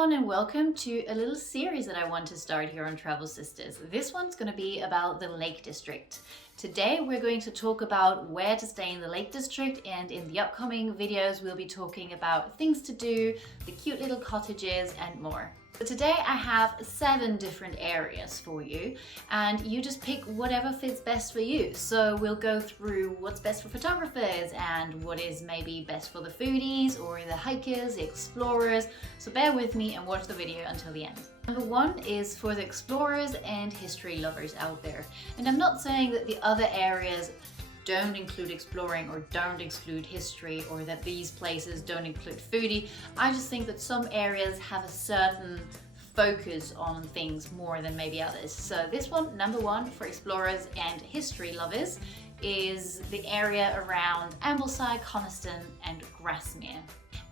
everyone and welcome to a little series that I want to start here on Travel Sisters. This one's going to be about the Lake District. Today we're going to talk about where to stay in the Lake District, and in the upcoming videos we'll be talking about things to do, the cute little cottages and more. So today I have 7 different areas for you and you just pick whatever fits best for you. So we'll go through what's best for photographers and what is maybe best for the foodies or the hikers, the explorers. So bear with me and watch the video until the end. Number 1 is for the explorers and history lovers out there. And I'm not saying that the other areas don't include exploring or don't include history, or that these places don't include foodie. I just think that some areas have a certain focus on things more than maybe others. So this one, number 1 for explorers and history lovers, is the area around Ambleside, Coniston and Grasmere.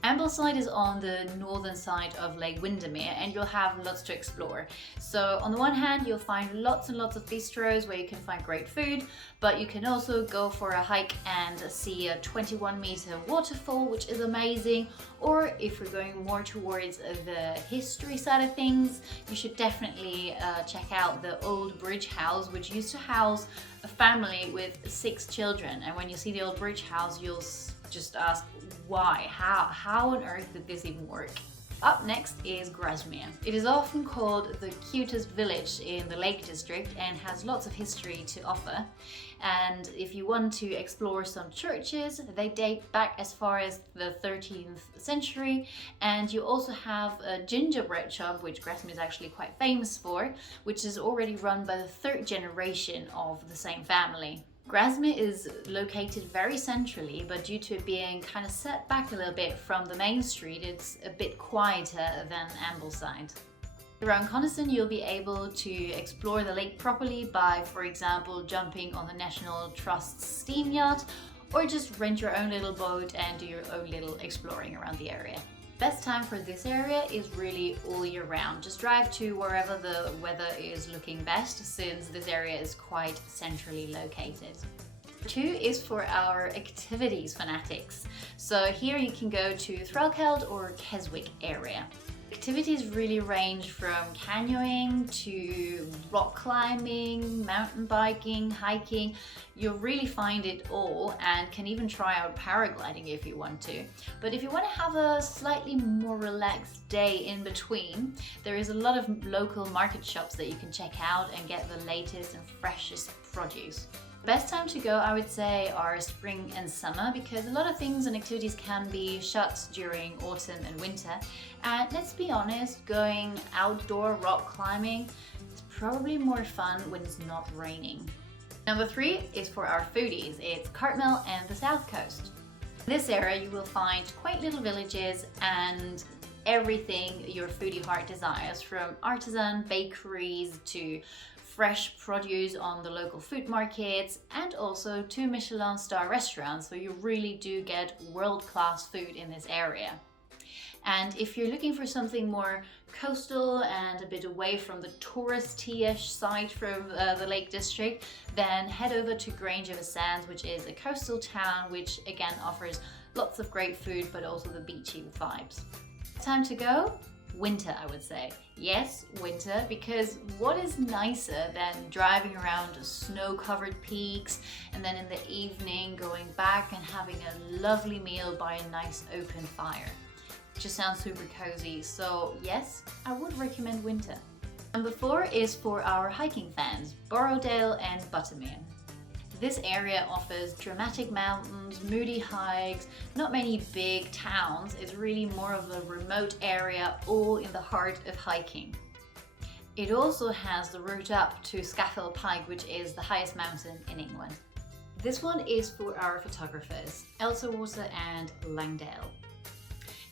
Ambleside is on the northern side of Lake Windermere and you'll have lots to explore. So on the one hand you'll find lots and lots of bistros where you can find great food, but you can also go for a hike and see a 21-meter waterfall, which is amazing. Or if you're going more towards the history side of things, you should definitely check out the old bridge house, which used to house a family with 6 children. And when you see the old bridge house, you'll just ask why, how on earth did this even work? Up next is Grasmere. It is often called the cutest village in the Lake District and has lots of history to offer. And if you want to explore some churches, they date back as far as the 13th century. And you also have a gingerbread shop, which Grasmere is actually quite famous for, which is already run by the 3rd generation of the same family. Grasmere is located very centrally, but due to it being kind of set back a little bit from the main street, it's a bit quieter than Ambleside. Around Coniston, you'll be able to explore the lake properly by, for example, jumping on the National Trust's steam yacht, or just rent your own little boat and do your own little exploring around the area. Best time for this area is really all year round. Just drive to wherever the weather is looking best, since this area is quite centrally located. 2 is for our activities fanatics. So here you can go to Threlkeld or Keswick area. Activities really range from canoeing to rock climbing, mountain biking, hiking. You'll really find it all, and can even try out paragliding if you want to. But if you want to have a slightly more relaxed day in between, there is a lot of local market shops that you can check out and get the latest and freshest produce. Best time to go, I would say, are spring and summer, because a lot of things and activities can be shut during autumn and winter. And let's be honest, going outdoor rock climbing is probably more fun when it's not raining. Number 3 is for our foodies. It's Cartmel and the South Coast. In this area you will find quaint little villages and everything your foodie heart desires, from artisan bakeries to fresh produce on the local food markets, and also 2 Michelin star restaurants, so you really do get world-class food in this area. And if you're looking for something more coastal and a bit away from the touristy-ish side from the Lake District, then head over to Grange over Sands, which is a coastal town which again offers lots of great food but also the beachy vibes. Time to go? Winter, I would say. Yes, winter, because what is nicer than driving around snow-covered peaks and then in the evening going back and having a lovely meal by a nice open fire. It just sounds super cozy, so yes, I would recommend winter. Number 4 is for our hiking fans, Borrowdale and Buttermere. This area offers dramatic mountains, moody hikes, not many big towns. It's really more of a remote area, all in the heart of hiking. It also has the route up to Scafell Pike, which is the highest mountain in England. This one is for our photographers, Elterwater and Langdale.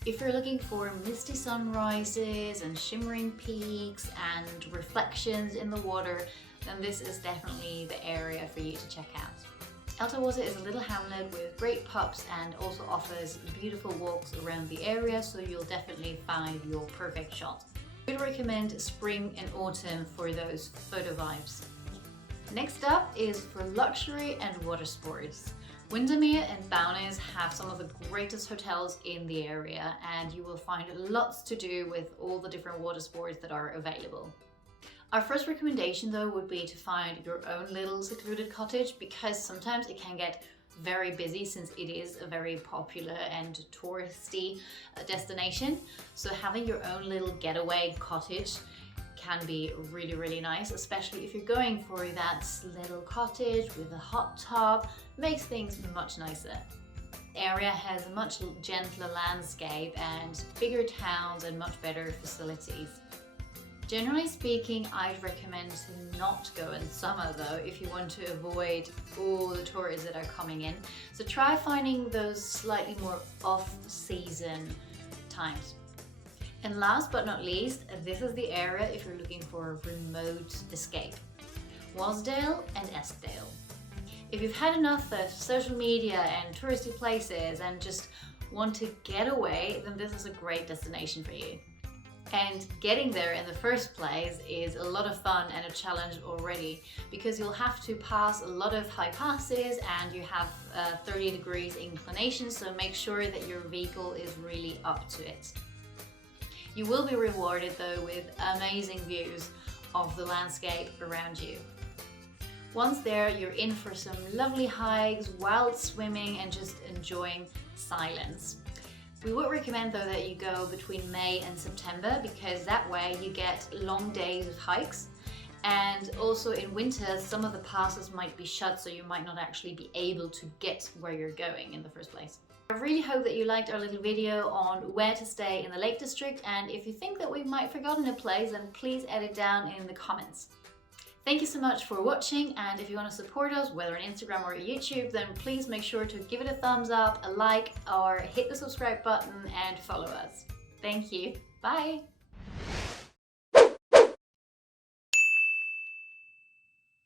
If you're looking for misty sunrises and shimmering peaks and reflections in the water, then this is definitely the area for you to check out. Elterwater is a little hamlet with great pubs and also offers beautiful walks around the area, so you'll definitely find your perfect shot. I would recommend spring and autumn for those photo vibes. Next up is for luxury and water sports. Windermere and Bowness have some of the greatest hotels in the area, and you will find lots to do with all the different water sports that are available. Our first recommendation though would be to find your own little secluded cottage, because sometimes it can get very busy since it is a very popular and touristy destination. So having your own little getaway cottage can be really nice, especially if you're going for that little cottage with a hot tub. Makes things much nicer. The area has a much gentler landscape and bigger towns and much better facilities. Generally speaking, I'd recommend to not go in summer though, if you want to avoid all the tourists that are coming in. So try finding those slightly more off-season times. And last but not least, this is the area if you're looking for a remote escape. Wasdale and Eskdale. If you've had enough of social media and touristy places and just want to get away, then this is a great destination for you. And getting there in the first place is a lot of fun and a challenge already, because you'll have to pass a lot of high passes and you have 30 degrees inclination, so make sure that your vehicle is really up to it. You will be rewarded though with amazing views of the landscape around you. Once there, you're in for some lovely hikes, wild swimming and just enjoying silence. We would recommend though that you go between May and September, because that way you get long days of hikes, and also in winter some of the passes might be shut, so you might not actually be able to get where you're going in the first place. I really hope that you liked our little video on where to stay in the Lake District, and if you think that we might have forgotten a place, then please add it down in the comments. Thank you so much for watching, and if you want to support us, whether on Instagram or YouTube, then please make sure to give it a thumbs up, a like, or hit the subscribe button and follow us. Thank you. Bye!